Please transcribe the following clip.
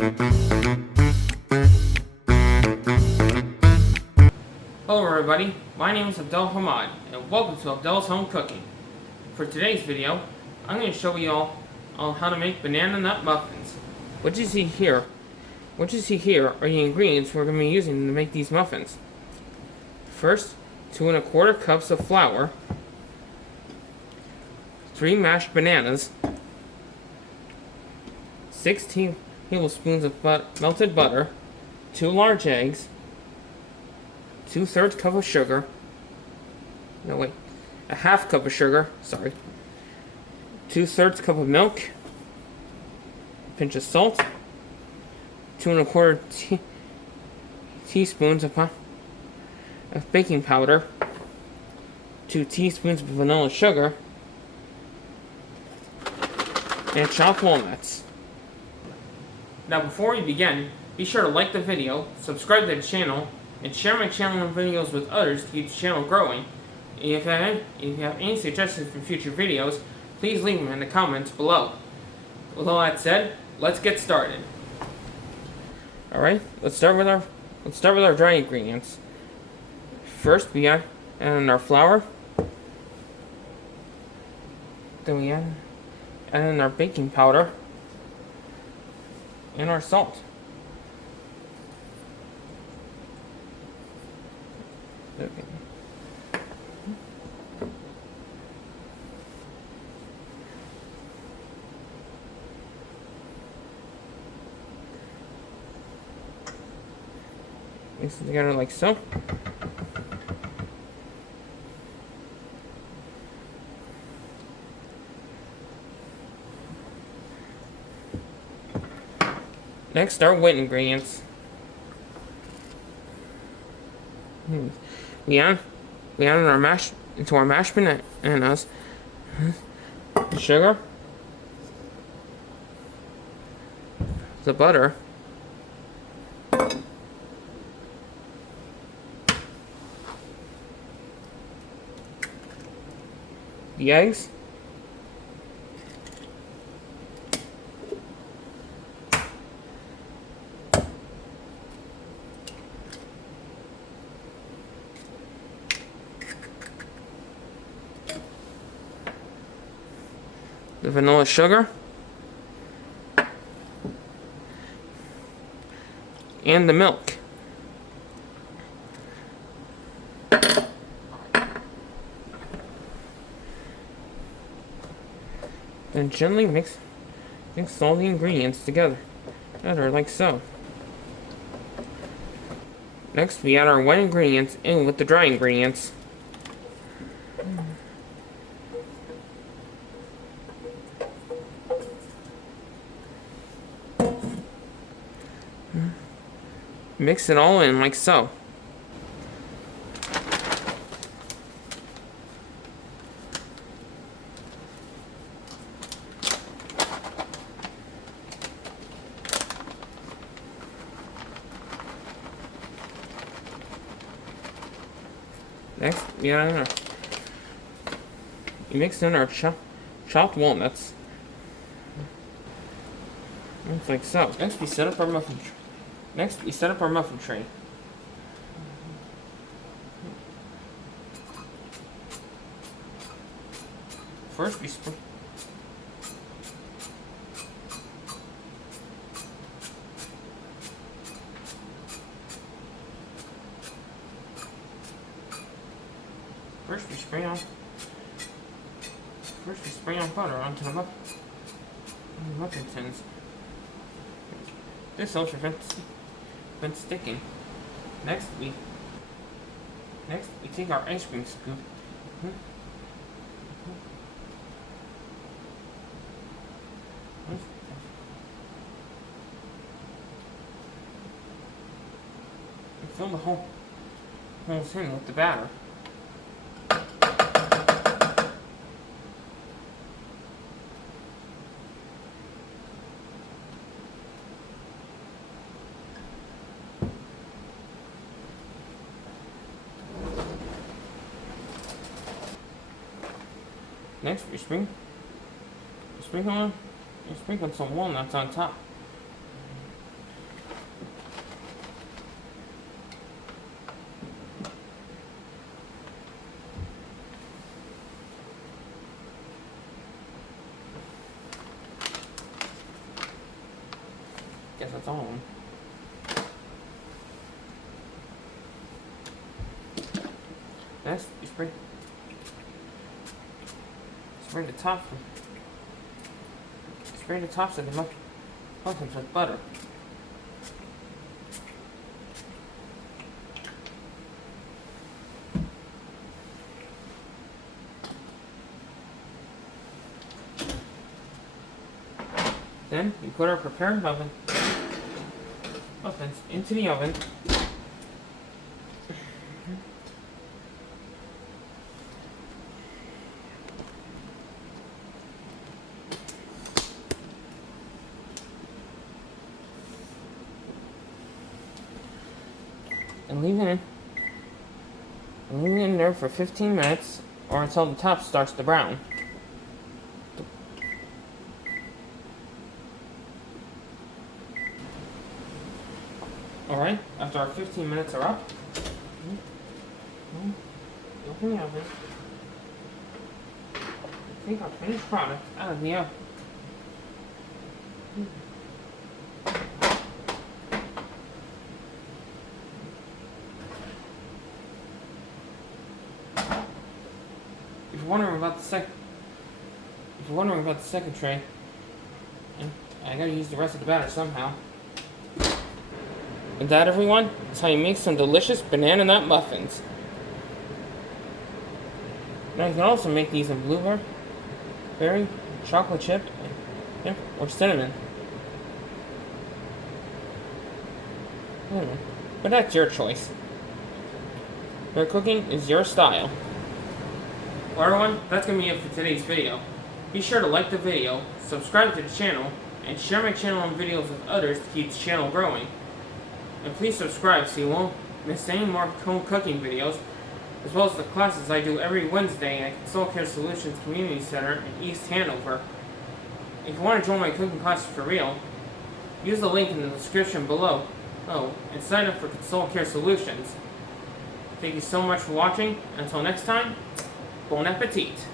Hello everybody, my name is Abdel and welcome to Abdel's Home Cooking. For today's video, I'm going to show you all how to make banana nut muffins. What you see here are the ingredients we're going to be using to make these muffins. First, 2 1/4 cups of flour, 3 mashed bananas, 6 tablespoons of melted butter, 2 large eggs, 2/3 cup of sugar, a half cup of sugar, 2/3 cup of milk, a pinch of salt, 2 1/4 teaspoons of baking powder, 2 teaspoons of vanilla sugar, and chopped walnuts. Now before we begin, be sure to like the video, subscribe to the channel, and share my channel and videos with others to keep the channel growing. And if you have any suggestions for future videos, please leave them in the comments below. With all that said, let's get started. Alright, let's start with our dry ingredients. First we add in our flour. Then we add in our baking powder and our salt. Okay. Mix it together like so. Next, our wet ingredients. We add our mashed bananas, sugar, the butter, the eggs, the vanilla sugar, and the milk. Then gently mix all the ingredients together like so. Next, we add our wet ingredients in with the dry ingredients. Mix it all in like so. Next, we mix in our chopped walnuts. It's like so. Next, we set up our muffin tray. First, we sprinkle spray on butter onto the muffin tins. This helps prevent sticking. Next, we take our ice cream scoop. And fill the whole thing with the batter. Next, we sprinkle some walnuts on top. Guess that's all of them. Next, you spray the top. Spray the tops of the muffins with butter. Then we put our prepared muffins into the oven. And leave it in there for 15 minutes or until the top starts to brown. Alright, after our 15 minutes are up, open the oven. Take our finished product out of the oven. If you're wondering about the second tray, I gotta use the rest of the batter somehow. And that, everyone, is how you make some delicious banana nut muffins. Now you can also make these in blueberry, chocolate chip, or cinnamon. But that's your choice. Your cooking is your style. Well, everyone, that's going to be it for today's video. Be sure to like the video, subscribe to the channel, and share my channel and videos with others to keep the channel growing. And please subscribe so you won't miss any more home cooking videos, as well as the classes I do every Wednesday at Soul Care Solutions Community Center in East Hanover. If you want to join my cooking classes for real, use the link in the description below and sign up for Soul Care Solutions. Thank you so much for watching. Until next time, bon appetit!